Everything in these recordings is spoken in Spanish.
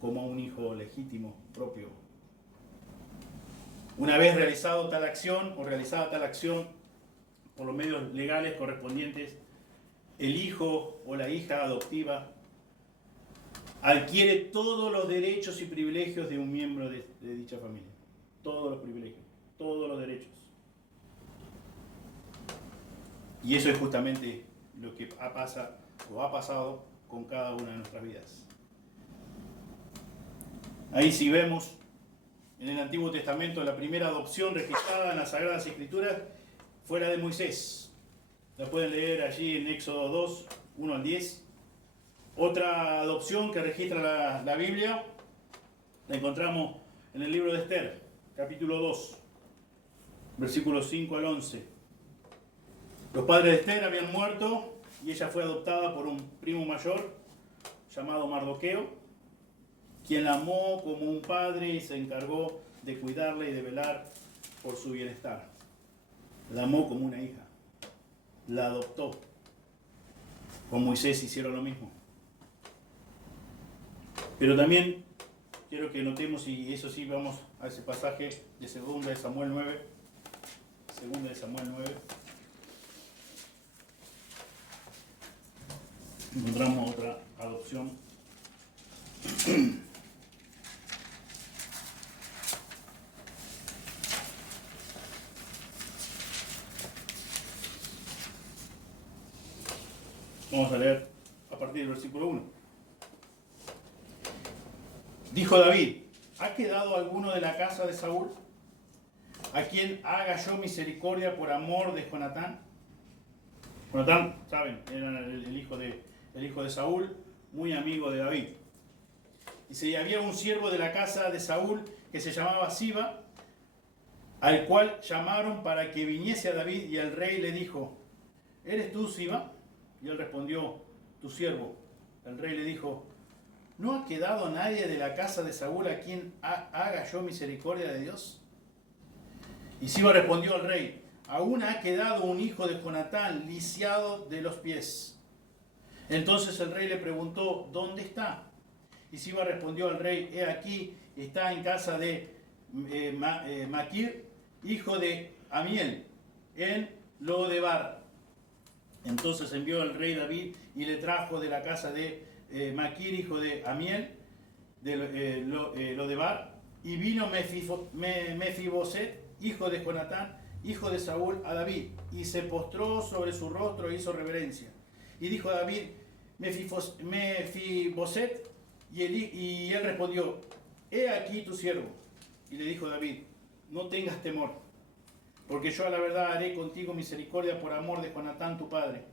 como un hijo legítimo propio. Una vez realizado tal acción o realizada tal acción por los medios legales correspondientes, el hijo o la hija adoptiva adquiere todos los derechos y privilegios de un miembro de dicha familia. Todos los privilegios, todos los derechos. Y eso es justamente lo que ha pasado con cada una de nuestras vidas. Ahí sí vemos en el Antiguo Testamento la primera adopción registrada en las Sagradas Escrituras fuera de Moisés. La pueden leer allí en Éxodo 2, 1 al 10. Otra adopción que registra la Biblia la encontramos en el libro de Esther, capítulo 2, versículos 5 al 11. Los padres de Esther habían muerto y ella fue adoptada por un primo mayor llamado Mardoqueo, quien la amó como un padre y se encargó de cuidarla y de velar por su bienestar. La amó como una hija, la adoptó. Con Moisés hicieron lo mismo. Pero también quiero que notemos, y eso sí, vamos a ese pasaje de 2 de Samuel 9. 2 de Samuel 9. Encontramos otra adopción. Vamos a leer a partir del versículo 1. Dijo David: ¿ha quedado alguno de la casa de Saúl a quien haga yo misericordia por amor de Jonatán? Jonatán, saben, era el hijo de Saúl, muy amigo de David. Dice: y había un siervo de la casa de Saúl que se llamaba Siba, al cual llamaron para que viniese a David, y el rey le dijo: ¿eres tú, Siba? Y él respondió: tu siervo. El rey le dijo: ¿no ha quedado nadie de la casa de Saúl a quien haga yo misericordia de Dios? Y Siba respondió al rey: aún ha quedado un hijo de Jonatán, lisiado de los pies. Entonces el rey le preguntó: ¿dónde está? Y Siba respondió al rey: he aquí, está en casa de Maquir, hijo de Amiel, en Lodebar. Entonces envió el rey David y le trajo de la casa de Maquir, hijo de Amiel, de Lodebar, y vino Mefiboset, hijo de Jonatán, hijo de Saúl, a David, y se postró sobre su rostro e hizo reverencia. Y dijo a David: Mefiboset, y él respondió: he aquí tu siervo. Y le dijo David: no tengas temor, porque yo a la verdad haré contigo misericordia por amor de Jonatán tu padre,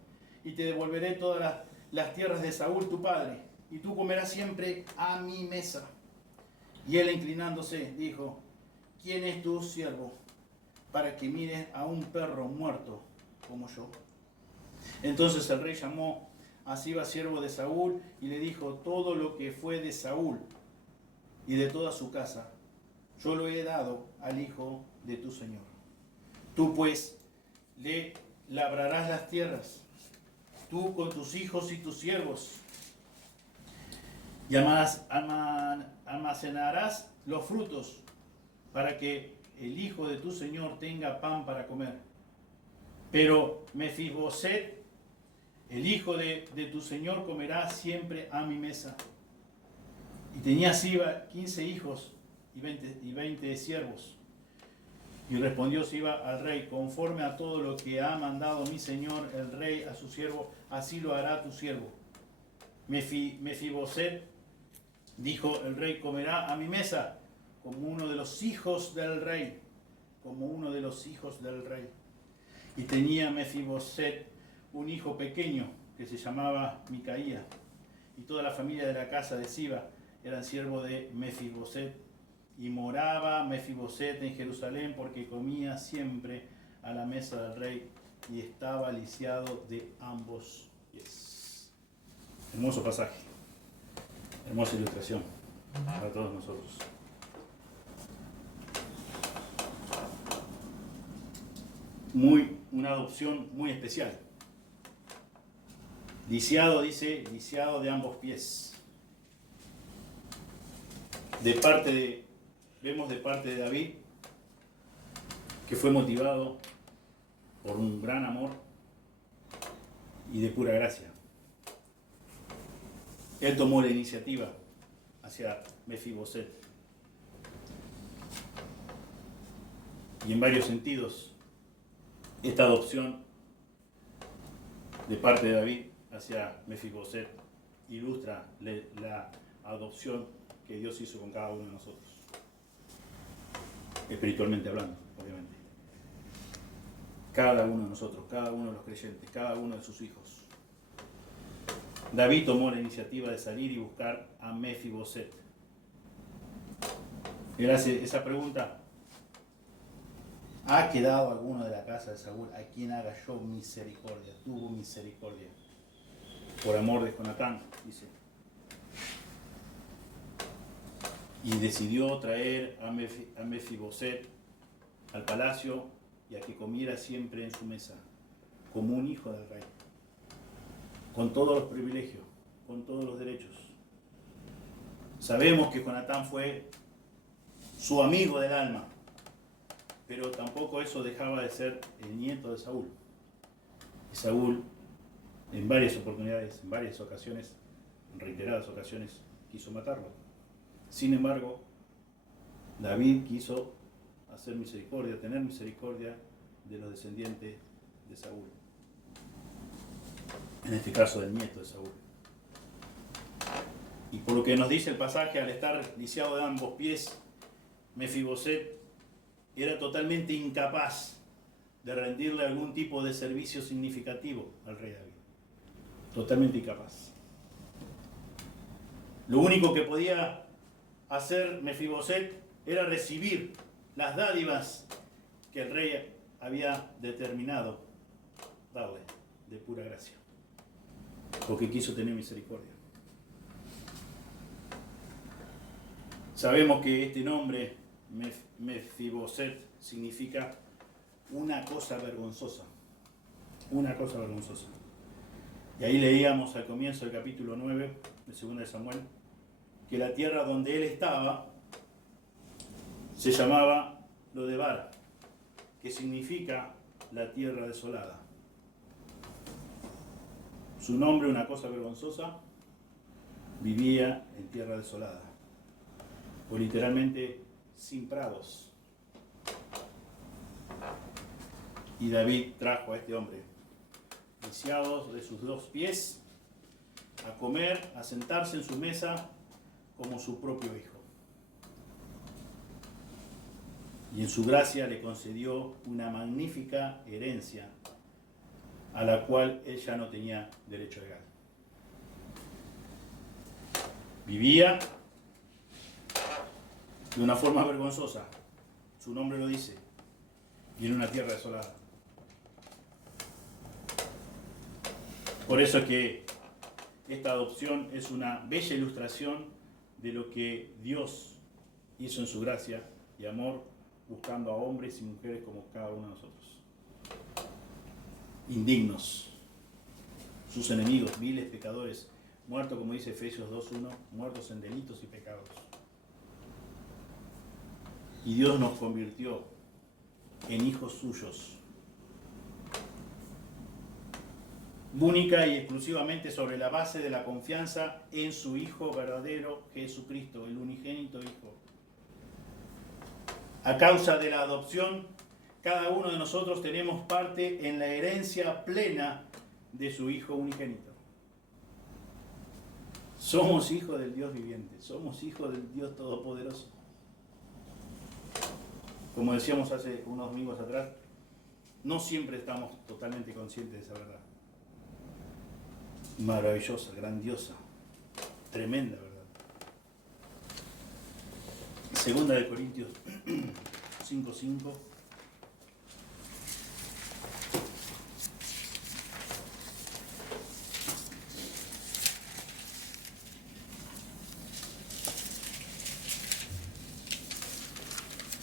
y te devolveré todas las tierras de Saúl tu padre, y tú comerás siempre a mi mesa. Y él, inclinándose, dijo: ¿quién es tu siervo para que mires a un perro muerto como yo? Entonces el rey llamó a Siba, siervo de Saúl, y le dijo: todo lo que fue de Saúl y de toda su casa, yo lo he dado al hijo de tu señor. Tú pues le labrarás las tierras, tú con tus hijos y tus siervos, y almacenarás los frutos, para que el hijo de tu señor tenga pan para comer. Pero Mefiboset, el hijo de tu señor, comerá siempre a mi mesa. Y tenía Siba 15 hijos y 20 siervos. Y respondió Siba al rey: conforme a todo lo que ha mandado mi señor el rey a su siervo, así lo hará tu siervo. Mefiboset, dijo el rey, comerá a mi mesa como uno de los hijos del rey, como uno de los hijos del rey. Y tenía Mefiboset un hijo pequeño que se llamaba Micaía, y toda la familia de la casa de Siba eran siervos de Mefiboset, y moraba Mefiboset en Jerusalén, porque comía siempre a la mesa del rey y estaba lisiado de ambos pies. Hermoso pasaje, hermosa ilustración para todos nosotros. Una adopción muy especial. Lisiado, dice, lisiado de ambos pies. Vemos de parte de David que fue motivado por un gran amor y de pura gracia. Él tomó la iniciativa hacia Mefiboset. Y en varios sentidos, esta adopción de parte de David hacia Mefiboset ilustra la adopción que Dios hizo con cada uno de nosotros. Espiritualmente hablando, obviamente. Cada uno de nosotros, cada uno de los creyentes, cada uno de sus hijos. David tomó la iniciativa de salir y buscar a Mefiboset. Él hace esa pregunta: ¿ha quedado alguno de la casa de Saúl a quien haga yo misericordia? Tuvo misericordia. Por amor de Jonatán, dice. Y decidió traer a Mefiboset al palacio y a que comiera siempre en su mesa, como un hijo del rey, con todos los privilegios, con todos los derechos. Sabemos que Jonatán fue su amigo del alma, pero tampoco eso dejaba de ser el nieto de Saúl. Y Saúl, en varias oportunidades, en varias ocasiones, en reiteradas ocasiones, quiso matarlo. Sin embargo, David quiso hacer misericordia, tener misericordia de los descendientes de Saúl. En este caso, del nieto de Saúl. Y por lo que nos dice el pasaje, al estar lisiado de ambos pies, Mefiboset era totalmente incapaz de rendirle algún tipo de servicio significativo al rey David. Totalmente incapaz. Lo único que podía hacer Mefiboset era recibir las dádivas que el rey había determinado darle de pura gracia, porque quiso tener misericordia. Sabemos que este nombre, Mefiboset, significa una cosa vergonzosa. Una cosa vergonzosa. Y ahí leíamos al comienzo del capítulo 9 de 2 de Samuel, que la tierra donde él estaba se llamaba Lodebar, que significa la tierra desolada. Su nombre, una cosa vergonzosa, vivía en tierra desolada, o literalmente sin prados. Y David trajo a este hombre, lisiado de sus dos pies, a comer, a sentarse en su mesa como su propio hijo. Y en su gracia le concedió una magnífica herencia a la cual él ya no tenía derecho legal. Vivía de una forma vergonzosa, su nombre lo dice, y en una tierra desolada. Por eso es que esta adopción es una bella ilustración de lo que Dios hizo en su gracia y amor, buscando a hombres y mujeres como cada uno de nosotros. Indignos, sus enemigos, viles pecadores, muertos, como dice Efesios 2:1, muertos en delitos y pecados. Y Dios nos convirtió en hijos suyos, única y exclusivamente sobre la base de la confianza en su Hijo verdadero, Jesucristo, el unigénito Hijo. A causa de la adopción, cada uno de nosotros tenemos parte en la herencia plena de su Hijo unigénito. Somos hijos del Dios viviente, somos hijos del Dios todopoderoso. Como decíamos hace unos domingos atrás, no siempre estamos totalmente conscientes de esa verdad. Maravillosa, grandiosa, tremenda verdad. Segunda de Corintios 5:5.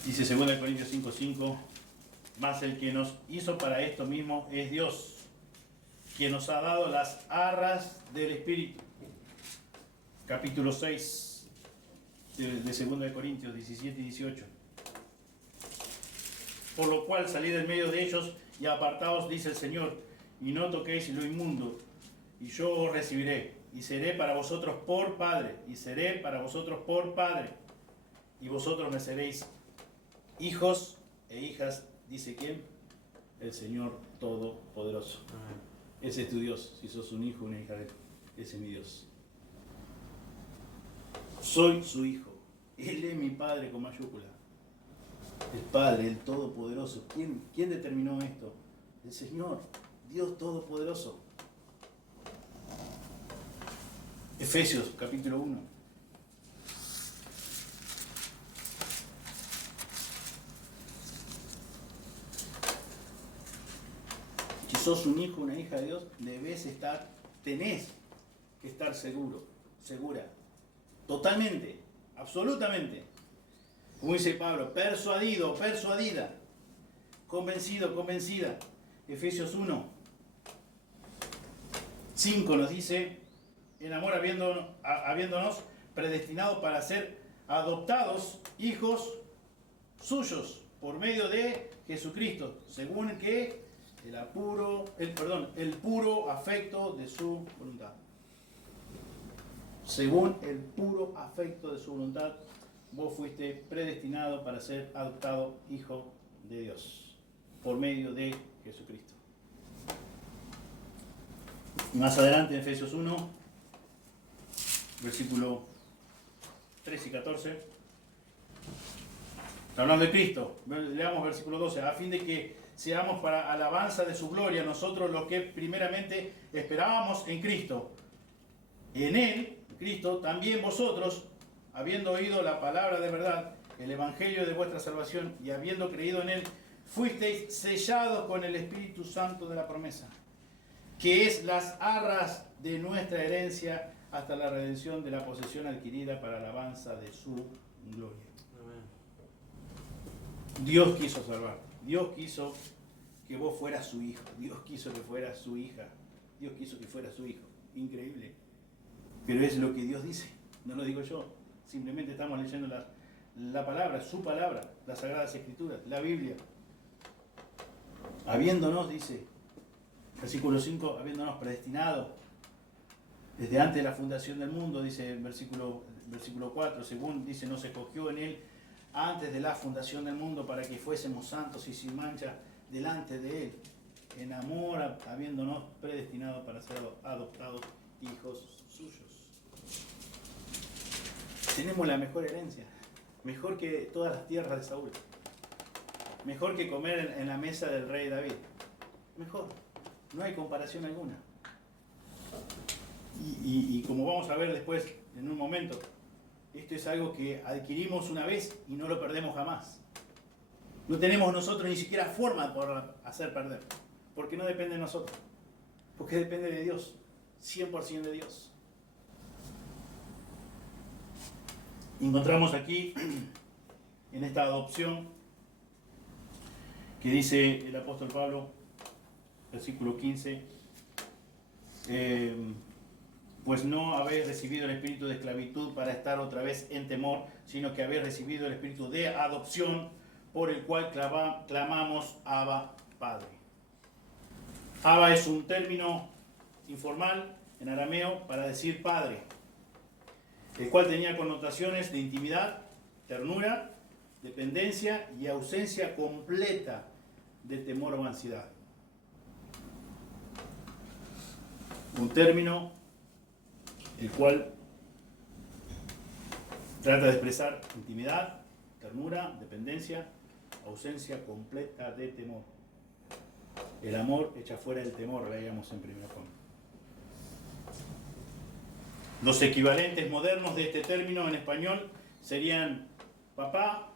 Dice 2 de Corintios 5:5, mas el que nos hizo para esto mismo es Dios, quien nos ha dado las arras del Espíritu. Capítulo 6, de 2 de Corintios 17 y 18. Por lo cual salid del medio de ellos y apartaos, dice el Señor, y no toquéis lo inmundo, y yo os recibiré, y seré para vosotros por Padre, y seré para vosotros por Padre, y vosotros me seréis hijos e hijas, dice ¿quién? El Señor Todopoderoso. Ese es tu Dios, si sos un hijo o una hija de Él, ese es mi Dios. Soy su hijo, Él es mi Padre con mayúscula. El Padre, el Todopoderoso. ¿Quién determinó esto? El Señor, Dios Todopoderoso. Efesios, capítulo 1. Si sos un hijo o una hija de Dios, tenés que estar seguro, segura. Totalmente, absolutamente. Como dice Pablo, persuadido, persuadida, convencido, convencida. Efesios 1, 5 nos dice, en amor habiéndonos predestinado para ser adoptados hijos suyos por medio de Jesucristo, según el puro afecto de su voluntad. Según el puro afecto de su voluntad, vos fuiste predestinado para ser adoptado hijo de Dios, por medio de Jesucristo. Más adelante en Efesios 1, versículo 13 y 14, hablando de Cristo, leamos versículo 12, a fin de que seamos para alabanza de su gloria nosotros los que primeramente esperábamos en Cristo. En Él, Cristo, también vosotros, habiendo oído la palabra de verdad, el evangelio de vuestra salvación, y habiendo creído en Él, fuisteis sellados con el Espíritu Santo de la promesa, que es las arras de nuestra herencia hasta la redención de la posesión adquirida para alabanza de su gloria. Amén. Dios quiso salvar, Dios quiso que vos fueras su hijo, Dios quiso que fueras su hija, Dios quiso que fueras su hijo. Increíble. Pero es lo que Dios dice, no lo digo yo, simplemente estamos leyendo la palabra, su palabra, las Sagradas Escrituras, la Biblia. Habiéndonos, dice, versículo 5, habiéndonos predestinado desde antes de la fundación del mundo, dice el versículo 4, según dice, nos escogió en Él antes de la fundación del mundo para que fuésemos santos y sin mancha delante de Él, en amor habiéndonos predestinado para ser adoptados hijos suyos. Tenemos la mejor herencia, mejor que todas las tierras de Saúl, mejor que comer en la mesa del rey David, mejor, no hay comparación alguna. Y como vamos a ver después, en un momento, esto es algo que adquirimos una vez y no lo perdemos jamás. No tenemos nosotros ni siquiera forma de poder hacer perder, porque no depende de nosotros, porque depende de Dios, 100% de Dios. Encontramos aquí, en esta adopción, que dice el apóstol Pablo, versículo 15, pues no habéis recibido el espíritu de esclavitud para estar otra vez en temor, sino que habéis recibido el espíritu de adopción, por el cual clamamos Abba, Padre. Abba es un término informal en arameo para decir Padre, el cual tenía connotaciones de intimidad, ternura, dependencia y ausencia completa de temor o ansiedad. Un término el cual trata de expresar intimidad, ternura, dependencia, ausencia completa de temor. El amor echa fuera el temor, leíamos en 1 Juan. Los equivalentes modernos de este término en español serían papá,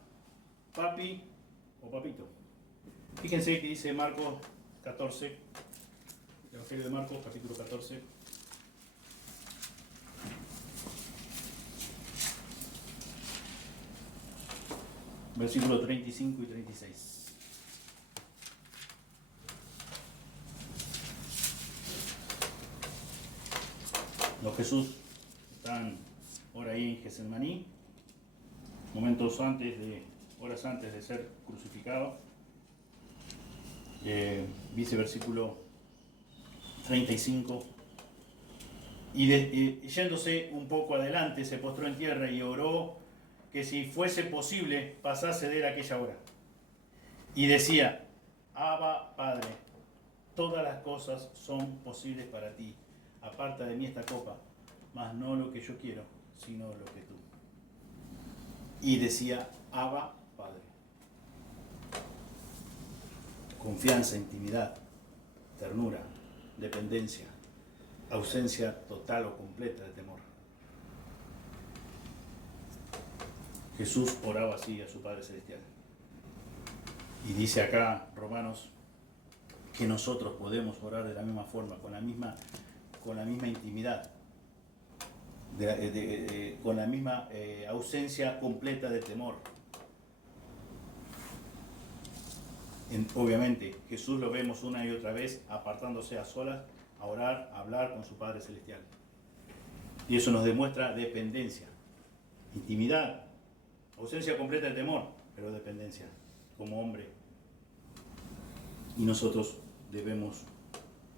papi o papito. Fíjense que dice Marcos 14, el Evangelio de Marcos, capítulo 14. Versículos 35 y 36. Los Jesús están ahora ahí en Getsemaní, horas antes de ser crucificado. Dice versículo 35. Y yéndose un poco adelante, se postró en tierra y oró que si fuese posible pasase de él aquella hora. Y decía: Abba, Padre, todas las cosas son posibles para ti. Aparta de mí esta copa, mas no lo que yo quiero, sino lo que tú. Y decía: Abba, Padre. Confianza, intimidad, ternura, dependencia, ausencia total o completa de temor. Jesús oraba así a su Padre Celestial. Y dice acá, Romanos, que nosotros podemos orar de la misma forma, con la misma intimidad, con la misma ausencia completa de temor. Obviamente, Jesús lo vemos una y otra vez apartándose a solas a orar, a hablar con su Padre Celestial. Y eso nos demuestra dependencia, intimidad, ausencia completa de temor, pero dependencia como hombre. Y nosotros debemos,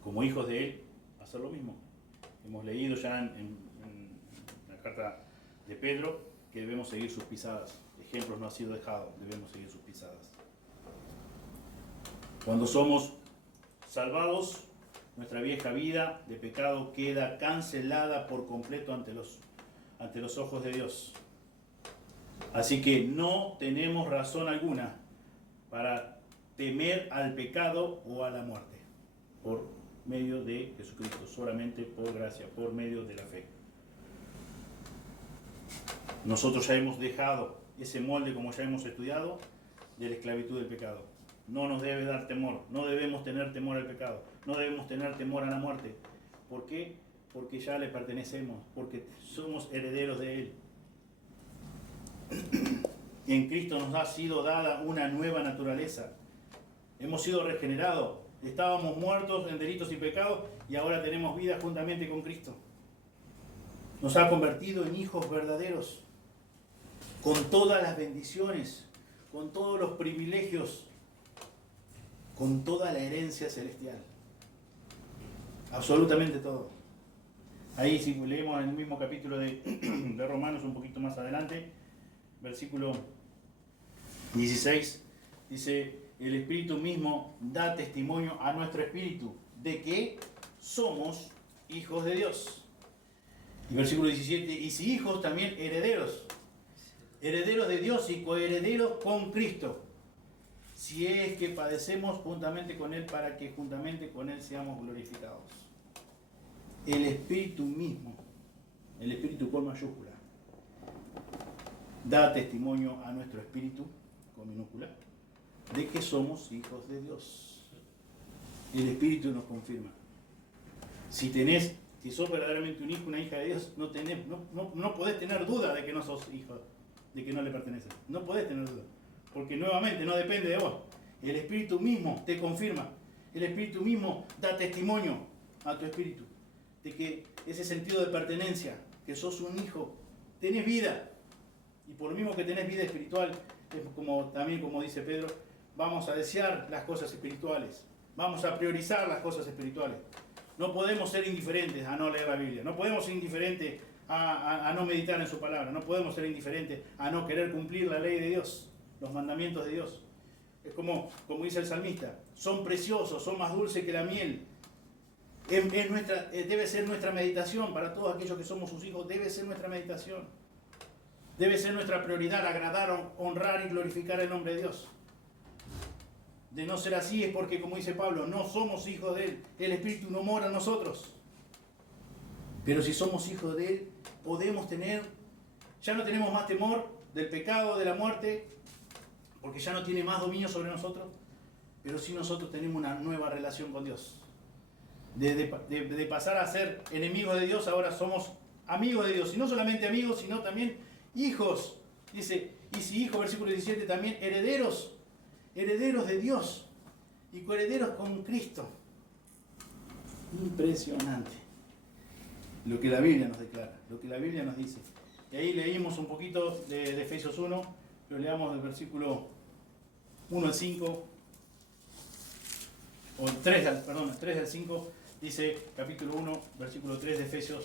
como hijos de Él, hacer lo mismo. Hemos leído ya en la carta de Pedro que debemos seguir sus pisadas. Ejemplos no han sido dejados, debemos seguir sus pisadas. Cuando somos salvados, nuestra vieja vida de pecado queda cancelada por completo ante los ojos de Dios. Así que no tenemos razón alguna para temer al pecado o a la muerte por medio de Jesucristo, solamente por gracia, por medio de la fe. Nosotros ya hemos dejado ese molde, como ya hemos estudiado, de la esclavitud del pecado. No nos debe dar temor, no debemos tener temor al pecado, no debemos tener temor a la muerte. ¿Por qué? Porque ya le pertenecemos, porque somos herederos de Él. En Cristo nos ha sido dada una nueva naturaleza. Hemos sido regenerados. Estábamos muertos en delitos y pecados y ahora tenemos vida juntamente con Cristo. Nos ha convertido en hijos verdaderos, con todas las bendiciones, con todos los privilegios, con toda la herencia celestial. Absolutamente todo. Ahí si leemos en el mismo capítulo de Romanos, un poquito más adelante, versículo 16, dice: el Espíritu mismo da testimonio a nuestro espíritu de que somos hijos de Dios. Y versículo 17, y si hijos, también herederos, herederos de Dios y coherederos con Cristo, si es que padecemos juntamente con Él, para que juntamente con Él seamos glorificados. El Espíritu mismo, el Espíritu con mayúscula, da testimonio a nuestro espíritu, con minúscula, de que somos hijos de Dios. El Espíritu nos confirma. Si sos verdaderamente un hijo, una hija de Dios, no podés tener duda de que no sos hijo, de que no le perteneces. No podés tener duda, porque nuevamente no depende de vos. El Espíritu mismo te confirma. El Espíritu mismo da testimonio a tu espíritu de que ese sentido de pertenencia, que sos un hijo, tenés vida. Y por lo mismo que tenés vida espiritual, también como dice Pedro, vamos a desear las cosas espirituales, vamos a priorizar las cosas espirituales. No podemos ser indiferentes a no leer la Biblia, no podemos ser indiferentes a no meditar en su palabra, no podemos ser indiferentes a no querer cumplir la ley de Dios, los mandamientos de Dios. Es como dice el salmista: son preciosos, son más dulces que la miel. Debe ser nuestra meditación para todos aquellos que somos sus hijos, debe ser nuestra meditación. Debe ser nuestra prioridad agradar, honrar y glorificar el nombre de Dios. De no ser así es porque, como dice Pablo, no somos hijos de Él. El Espíritu no mora en nosotros. Pero si somos hijos de Él, ya no tenemos más temor del pecado, de la muerte, porque ya no tiene más dominio sobre nosotros. Pero sí nosotros tenemos una nueva relación con Dios. De pasar a ser enemigos de Dios, ahora somos amigos de Dios. Y no solamente amigos, sino también hijos. Dice, y si hijos, versículo 17, también herederos de Dios y coherederos con Cristo. Impresionante lo que la Biblia nos declara, lo que la Biblia nos dice. Y ahí leímos un poquito de Efesios 1, lo leamos del versículo 1 al 5, o 3 al 5, dice capítulo 1, versículo 3 de Efesios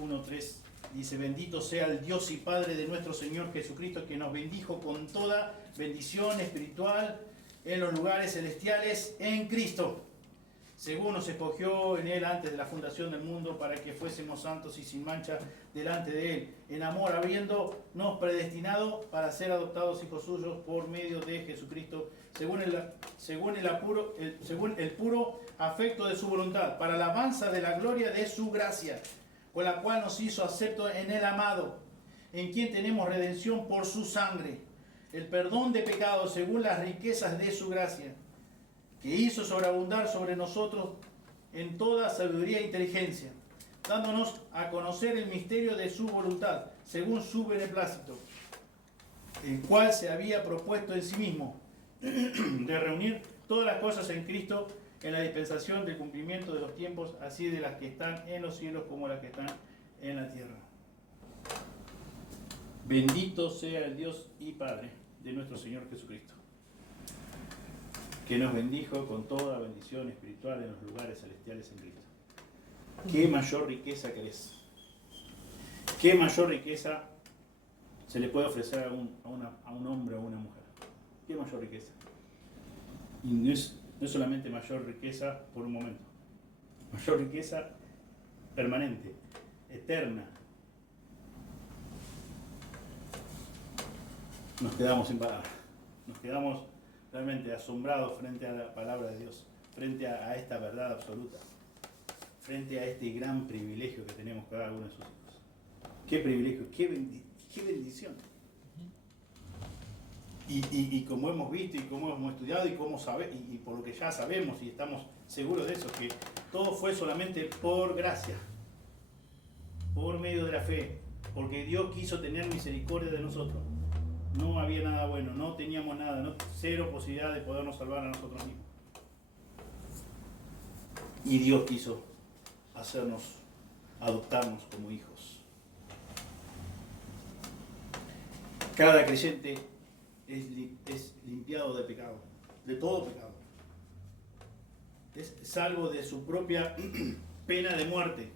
1, 3, dice: bendito sea el Dios y Padre de nuestro Señor Jesucristo, que nos bendijo con toda bendición espiritual en los lugares celestiales en Cristo, según nos escogió en Él antes de la fundación del mundo, para que fuésemos santos y sin mancha delante de Él, en amor, habiéndonos predestinado para ser adoptados hijos suyos por medio de Jesucristo, según el puro afecto de su voluntad, para la alabanza de la gloria de su gracia, con la cual nos hizo aceptos en el amado, en quien tenemos redención por su sangre, el perdón de pecados según las riquezas de su gracia, que hizo sobreabundar sobre nosotros en toda sabiduría e inteligencia, dándonos a conocer el misterio de su voluntad, según su beneplácito, el cual se había propuesto en sí mismo, de reunir todas las cosas en Cristo, en la dispensación del cumplimiento de los tiempos, así de las que están en los cielos como las que están en la tierra. Bendito sea el Dios y Padre de nuestro Señor Jesucristo, que nos bendijo con toda bendición espiritual en los lugares celestiales en Cristo. ¿Qué mayor riqueza querés? ¿Qué mayor riqueza se le puede ofrecer a un hombre o a una mujer? ¿Qué mayor riqueza? Y no es solamente mayor riqueza por un momento, mayor riqueza permanente, eterna. Nos quedamos sin palabras, nos quedamos realmente asombrados frente a la palabra de Dios, frente a esta verdad absoluta, frente a este gran privilegio que tenemos cada uno de sus hijos. Qué privilegio, qué bendición. Y como hemos visto y como hemos estudiado y por lo que ya sabemos y estamos seguros de eso, que todo fue solamente por gracia, por medio de la fe, porque Dios quiso tener misericordia de nosotros. No había nada bueno, no teníamos nada, cero posibilidad de podernos salvar a nosotros mismos. Y Dios quiso adoptarnos como hijos. Cada creyente es limpiado de pecado, de todo pecado. Es salvo de su propia pena de muerte.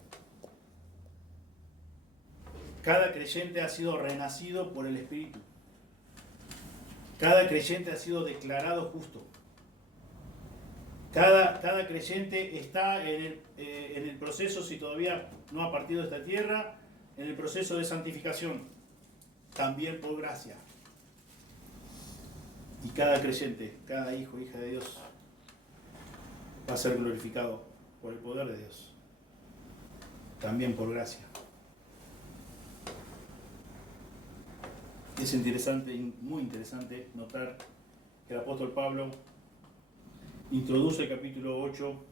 Cada creyente ha sido renacido por el Espíritu. Cada creyente ha sido declarado justo. Cada creyente está en el proceso, si todavía no ha partido de esta tierra, en el proceso de santificación, también por gracia. Y cada creyente, cada hijo, hija de Dios, va a ser glorificado por el poder de Dios, también por gracia. Es interesante, muy interesante notar que el apóstol Pablo introduce el capítulo 8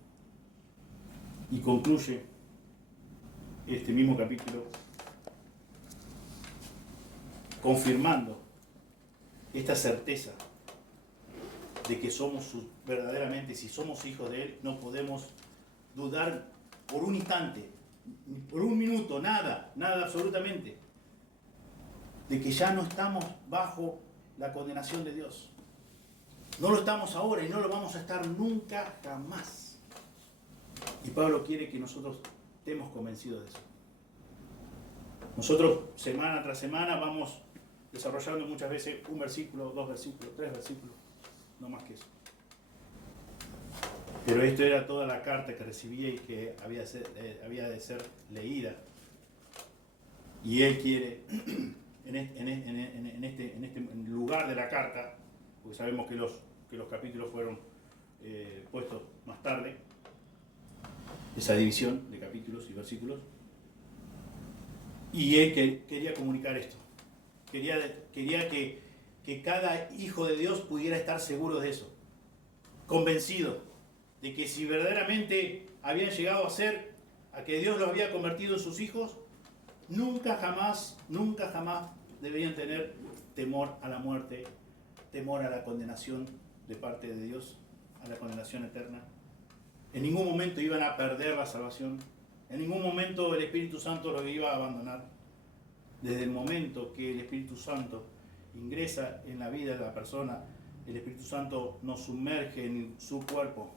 y concluye este mismo capítulo confirmando esta certeza de que somos verdaderamente, si somos hijos de Él, no podemos dudar por un instante, por un minuto, nada absolutamente, de que ya no estamos bajo la condenación de Dios. No lo estamos ahora y no lo vamos a estar nunca, jamás. Y Pablo quiere que nosotros estemos convencidos de eso. Nosotros, semana tras semana, vamos desarrollando muchas veces un versículo, 2 versículos, 3 versículos, no más que eso. Pero esto era toda la carta que recibía y que había de ser leída. Y él quiere, en este lugar de la carta, porque sabemos que los capítulos fueron puestos más tarde, esa división de capítulos y versículos, y él quería comunicar esto. Quería que cada hijo de Dios pudiera estar seguro de eso, convencido de que si verdaderamente habían llegado a que Dios los había convertido en sus hijos, nunca jamás deberían tener temor a la muerte, temor a la condenación de parte de Dios, a la condenación eterna. En ningún momento iban a perder la salvación, En ningún momento el Espíritu Santo lo iba a abandonar. Desde el momento que el Espíritu Santo ingresa en la vida de la persona, el Espíritu Santo nos sumerge en su cuerpo.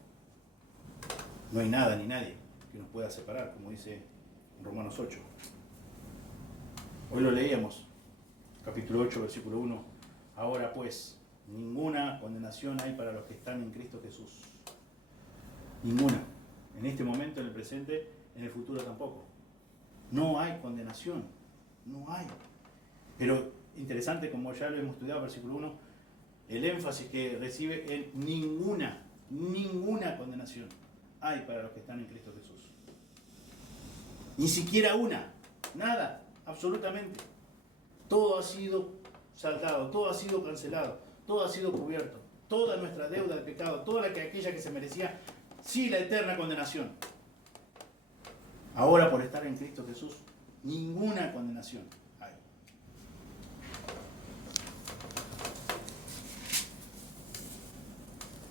No hay nada ni nadie que nos pueda separar, como dice en Romanos 8. Hoy lo leíamos, capítulo 8, versículo 1. Ahora pues, ninguna condenación hay para los que están en Cristo Jesús. Ninguna. En este momento, en el presente, en el futuro tampoco. No hay condenación. No hay. Pero interesante, como ya lo hemos estudiado, versículo 1, el énfasis que recibe en ninguna condenación hay para los que están en Cristo Jesús. Ni siquiera una. Nada. Absolutamente. Todo ha sido saldado, todo ha sido cancelado, todo ha sido cubierto. Toda nuestra deuda de pecado, toda aquella que se merecía, sí, la eterna condenación. Ahora, por estar en Cristo Jesús, ninguna condenación hay.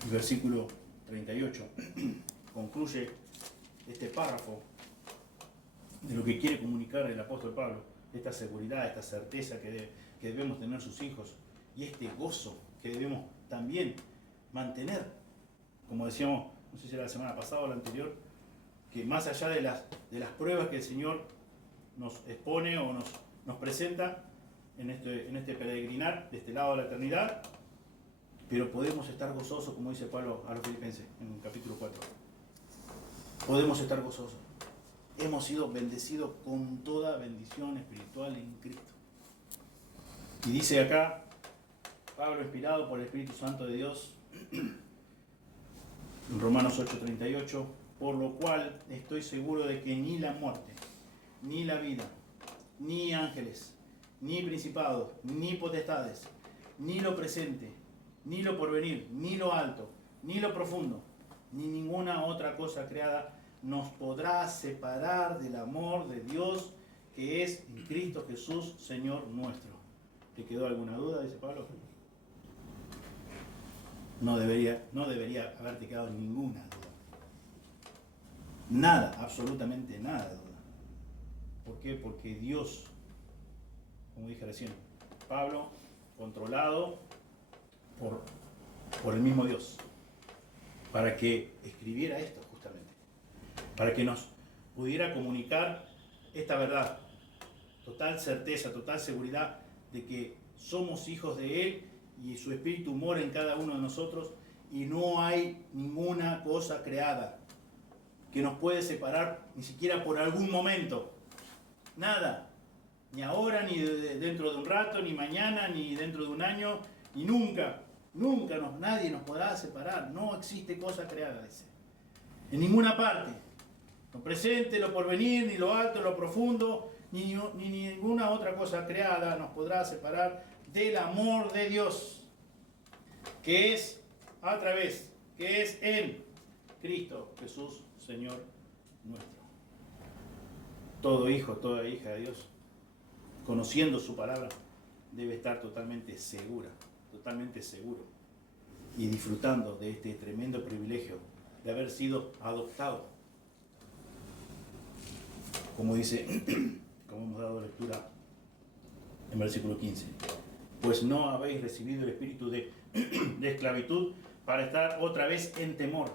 El versículo 38 concluye este párrafo de lo que quiere comunicar el apóstol Pablo, esta seguridad, esta certeza que debemos tener sus hijos y este gozo que debemos también mantener. Como decíamos, no sé si era la semana pasada o la anterior, que más allá de las pruebas que el Señor nos expone o nos presenta en este peregrinar de este lado de la eternidad, pero podemos estar gozosos, como dice Pablo a los Filipenses en el capítulo 4. Podemos estar gozosos. Hemos sido bendecidos con toda bendición espiritual en Cristo. Y dice acá, Pablo, inspirado por el Espíritu Santo de Dios, en Romanos 8:38, por lo cual estoy seguro de que ni la muerte, ni la vida, ni ángeles, ni principados, ni potestades, ni lo presente, ni lo porvenir, ni lo alto, ni lo profundo, ni ninguna otra cosa creada nos podrá separar del amor de Dios que es en Cristo Jesús, Señor nuestro. ¿Te quedó alguna duda? Dice Pablo. No debería haberte quedado ninguna duda. Nada, absolutamente nada de duda. ¿Por qué? Porque Dios, como dije recién, Pablo, controlado por el mismo Dios, para que escribiera esto justamente, para que nos pudiera comunicar esta verdad, total certeza, total seguridad de que somos hijos de Él y su Espíritu mora en cada uno de nosotros y no hay ninguna cosa creada que nos puede separar ni siquiera por algún momento. Nada. Ni ahora, ni dentro de un rato, ni mañana, ni dentro de un año, ni nunca. Nunca nadie nos podrá separar. No existe cosa creada, dice. En ninguna parte. Lo presente, lo porvenir, ni lo alto, lo profundo, ni ninguna otra cosa creada nos podrá separar del amor de Dios, que es a través, que es en Cristo Jesús, Señor nuestro. Todo hijo, toda hija de Dios, conociendo su palabra, debe estar totalmente seguro y disfrutando de este tremendo privilegio de haber sido adoptado. Como dice, como hemos dado lectura en versículo 15, pues no habéis recibido el espíritu de esclavitud para estar otra vez en temor,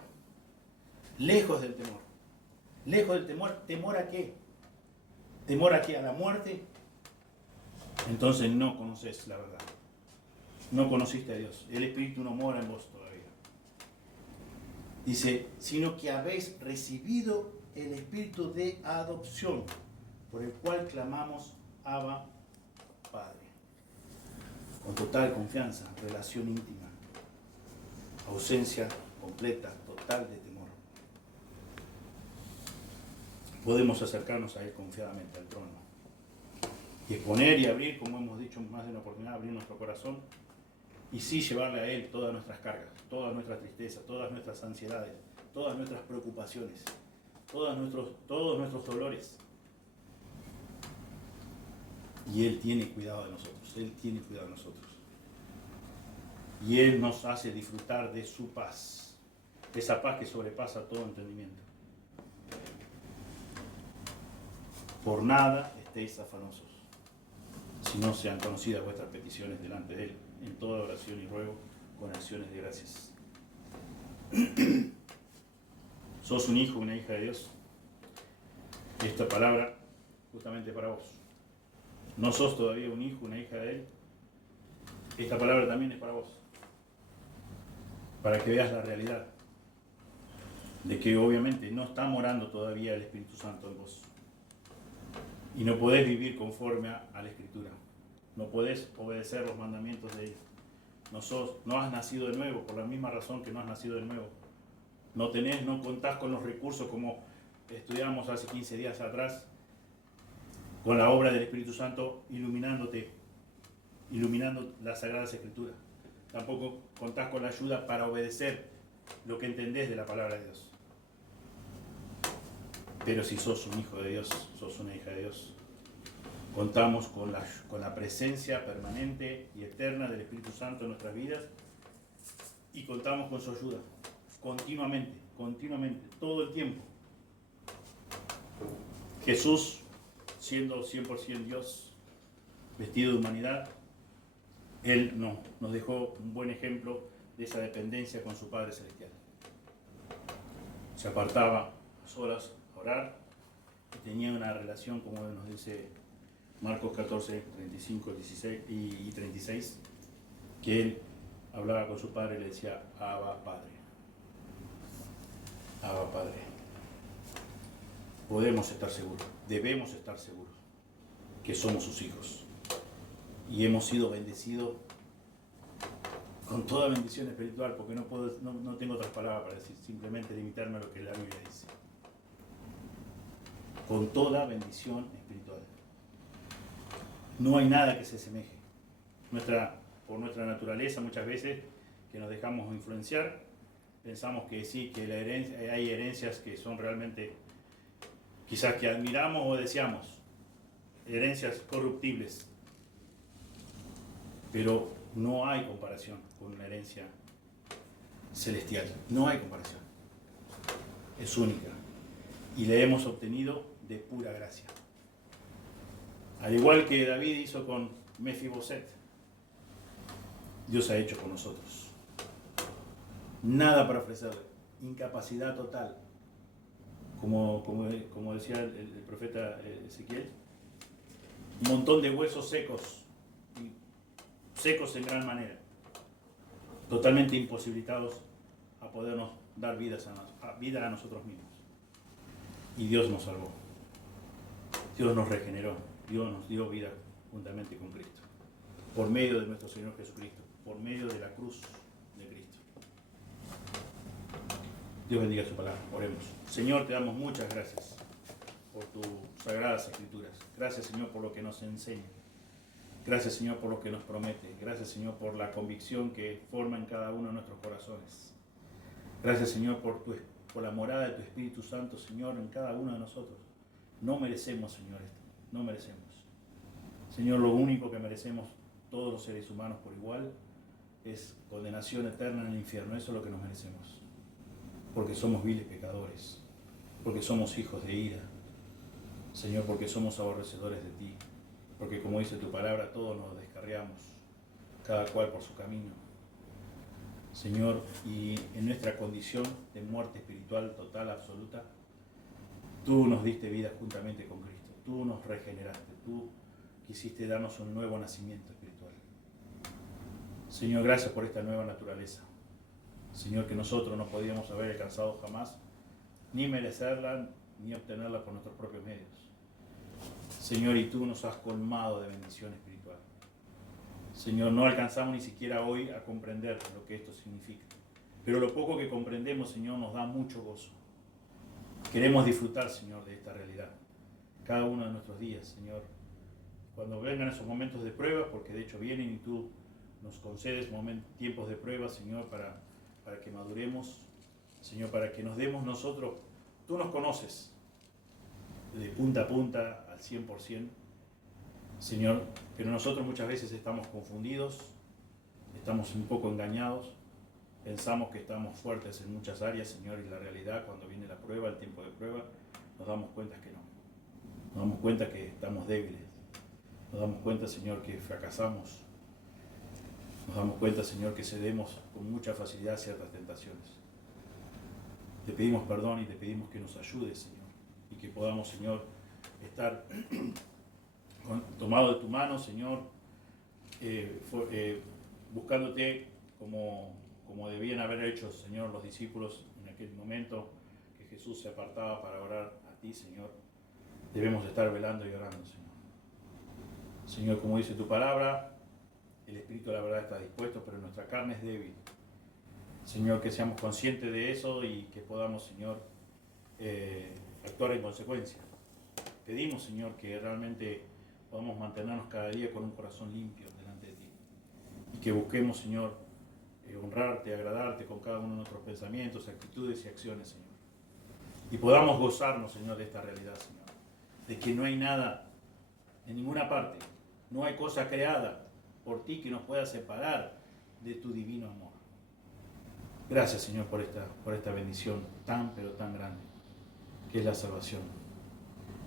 lejos del temor. Lejos del temor. ¿Temor a qué? ¿Temor a qué? ¿A la muerte? Entonces no conoces la verdad. No conociste a Dios. El Espíritu no mora en vos todavía. Dice, sino que habéis recibido el Espíritu de adopción, por el cual clamamos Abba, Padre. Con total confianza, relación íntima, ausencia completa, total de temor. Podemos acercarnos a Él confiadamente al trono y exponer y abrir, como hemos dicho más de una oportunidad, abrir nuestro corazón y sí llevarle a Él todas nuestras cargas, todas nuestras tristezas, todas nuestras ansiedades, todas nuestras preocupaciones, todos nuestros dolores. Y Él tiene cuidado de nosotros, Él tiene cuidado de nosotros. Y Él nos hace disfrutar de su paz, esa paz que sobrepasa todo entendimiento. por nada estéis afanosos, si no sean conocidas vuestras peticiones delante de Él, en toda oración y ruego, con acciones de gracias. Sos un hijo, una hija de Dios. Y esta palabra justamente para vos. No sos todavía un hijo, una hija de Él. Esta palabra también es para vos. Para que veas la realidad de que obviamente no está morando todavía el Espíritu Santo en vos. Y no podés vivir conforme a la Escritura. No podés obedecer los mandamientos de Él. No has nacido de nuevo, por la misma razón que no has nacido de nuevo. No contás con los recursos como estudiamos hace 15 días atrás, con la obra del Espíritu Santo iluminándote, iluminando las Sagradas Escrituras. Tampoco contás con la ayuda para obedecer lo que entendés de la palabra de Dios. Pero si sos un hijo de Dios, sos una hija de Dios, contamos con la presencia permanente y eterna del Espíritu Santo en nuestras vidas y contamos con su ayuda continuamente, todo el tiempo. Jesús, siendo 100% Dios, vestido de humanidad, Él nos dejó un buen ejemplo de esa dependencia con su Padre Celestial. Se apartaba a solas a orar y tenía una relación, como nos dice Marcos 14, 35, 16 y 36, que Él hablaba con su Padre y le decía, Abba Padre. Abba Padre. Podemos estar seguros, debemos estar seguros que somos sus hijos y hemos sido bendecidos con toda bendición espiritual, porque no tengo otras palabras para decir, simplemente limitarme a lo que la Biblia dice. Con toda bendición espiritual. No hay nada que se asemeje. Por nuestra naturaleza, muchas veces que nos dejamos influenciar, pensamos que sí, que hay herencias que son realmente, quizás que admiramos o deseamos, herencias corruptibles, pero no hay comparación con la herencia celestial, no hay comparación, es única y la hemos obtenido de pura gracia. Al igual que David hizo con Mefiboset, Dios ha hecho con nosotros. Nada para ofrecerle, incapacidad total, como decía el profeta Ezequiel, un montón de huesos secos en gran manera, totalmente imposibilitados a podernos dar vida a nosotros mismos. Y Dios nos salvó, Dios nos regeneró, Dios nos dio vida juntamente con Cristo, por medio de nuestro Señor Jesucristo, por medio de la cruz de Cristo. Dios bendiga su palabra. Oremos. Señor, te damos muchas gracias por tus sagradas escrituras. Gracias, Señor, por lo que nos enseña. Gracias, Señor, por lo que nos promete. Gracias, Señor, por la convicción que forma en cada uno de nuestros corazones. Gracias, Señor, por la morada de tu Espíritu Santo, Señor, en cada uno de nosotros. No merecemos, Señor, esto. No merecemos. Señor, lo único que merecemos todos los seres humanos por igual es condenación eterna en el infierno. Eso es lo que nos merecemos. Porque somos viles pecadores. Porque somos hijos de ira. Señor, porque somos aborrecedores de ti. Porque como dice tu palabra, todos nos descarriamos, cada cual por su camino. Señor, y en nuestra condición de muerte espiritual total, absoluta, tú nos diste vida juntamente con Cristo. Tú nos regeneraste. Tú quisiste darnos un nuevo nacimiento espiritual. Señor, gracias por esta nueva naturaleza. Señor, que nosotros no podíamos haber alcanzado jamás, ni merecerla, ni obtenerla por nuestros propios medios. Señor, y tú nos has colmado de bendición espiritual. Señor, no alcanzamos ni siquiera hoy a comprender lo que esto significa. Pero lo poco que comprendemos, Señor, nos da mucho gozo. Queremos disfrutar, Señor, de esta realidad. Cada uno de nuestros días, Señor. Cuando vengan esos momentos de prueba, porque de hecho vienen y tú nos concedes tiempos de prueba, Señor, para que maduremos. Señor, para que nos demos nosotros. Tú nos conoces de punta a punta al 100%, Señor, pero nosotros muchas veces estamos confundidos, estamos un poco engañados, pensamos que estamos fuertes en muchas áreas, Señor, y la realidad cuando viene la prueba, el tiempo de prueba, nos damos cuenta que no. Nos damos cuenta que estamos débiles. Nos damos cuenta, Señor, que fracasamos. Nos damos cuenta, Señor, que cedemos con mucha facilidad a ciertas tentaciones. Te pedimos perdón y te pedimos que nos ayudes, Señor. Y que podamos, Señor, estar tomados de tu mano, Señor, buscándote como debían haber hecho, Señor, los discípulos en aquel momento que Jesús se apartaba para orar a ti, Señor. Debemos estar velando y orando, Señor. Señor, como dice tu palabra, el Espíritu de la verdad está dispuesto, pero nuestra carne es débil. Señor, que seamos conscientes de eso y que podamos, Señor, actuar en consecuencia. Pedimos, Señor, que realmente podamos mantenernos cada día con un corazón limpio delante de ti. Y que busquemos, Señor, honrarte, agradarte con cada uno de nuestros pensamientos, actitudes y acciones, Señor. Y podamos gozarnos, Señor, de esta realidad, Señor. De que no hay nada, en ninguna parte, no hay cosa creada por ti que nos pueda separar de tu divino amor. Gracias, Señor, por esta bendición tan, pero tan grande, que es la salvación,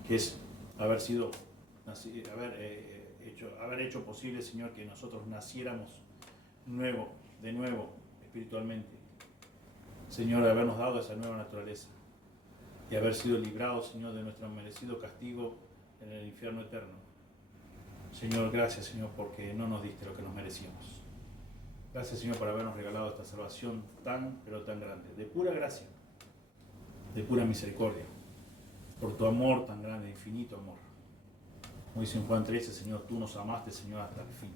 que es haber hecho posible, Señor, que nosotros naciéramos de nuevo, espiritualmente. Señor, de habernos dado esa nueva naturaleza y haber sido librados, Señor, de nuestro merecido castigo en el infierno eterno. Señor, gracias, Señor, porque no nos diste lo que nos merecíamos. Gracias, Señor, por habernos regalado esta salvación tan, pero tan grande, de pura gracia, de pura misericordia, por tu amor tan grande, infinito amor. Como dice en Juan 13, Señor, tú nos amaste, Señor, hasta el fin.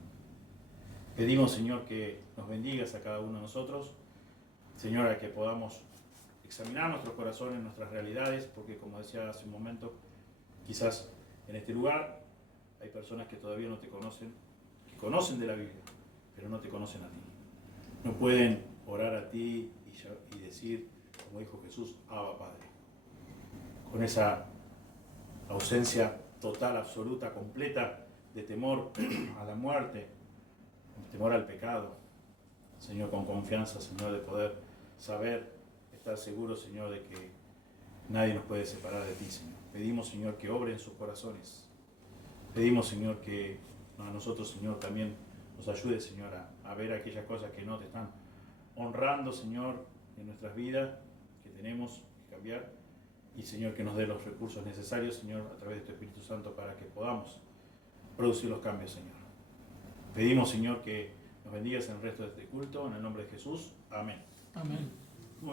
Pedimos, Señor, que nos bendigas a cada uno de nosotros, Señor, a que podamos examinar nuestros corazones, nuestras realidades, porque como decía hace un momento, quizás en este lugar hay personas que todavía no te conocen, que conocen de la Biblia, pero no te conocen a ti. No pueden orar a ti y decir, como dijo Jesús, Abba Padre. Con esa ausencia total, absoluta, completa de temor a la muerte, temor al pecado. Señor, con confianza, Señor, de poder saber, estar seguro, Señor, de que nadie nos puede separar de ti, Señor. Pedimos, Señor, que obre en sus corazones. Pedimos, Señor, que a nosotros, Señor, también nos ayude, Señor, a ver aquellas cosas que no te están honrando, Señor, en nuestras vidas, que tenemos que cambiar. Y, Señor, que nos dé los recursos necesarios, Señor, a través de tu Espíritu Santo para que podamos producir los cambios, Señor. Pedimos, Señor, que nos bendigas en el resto de este culto, en el nombre de Jesús. Amén. Amén.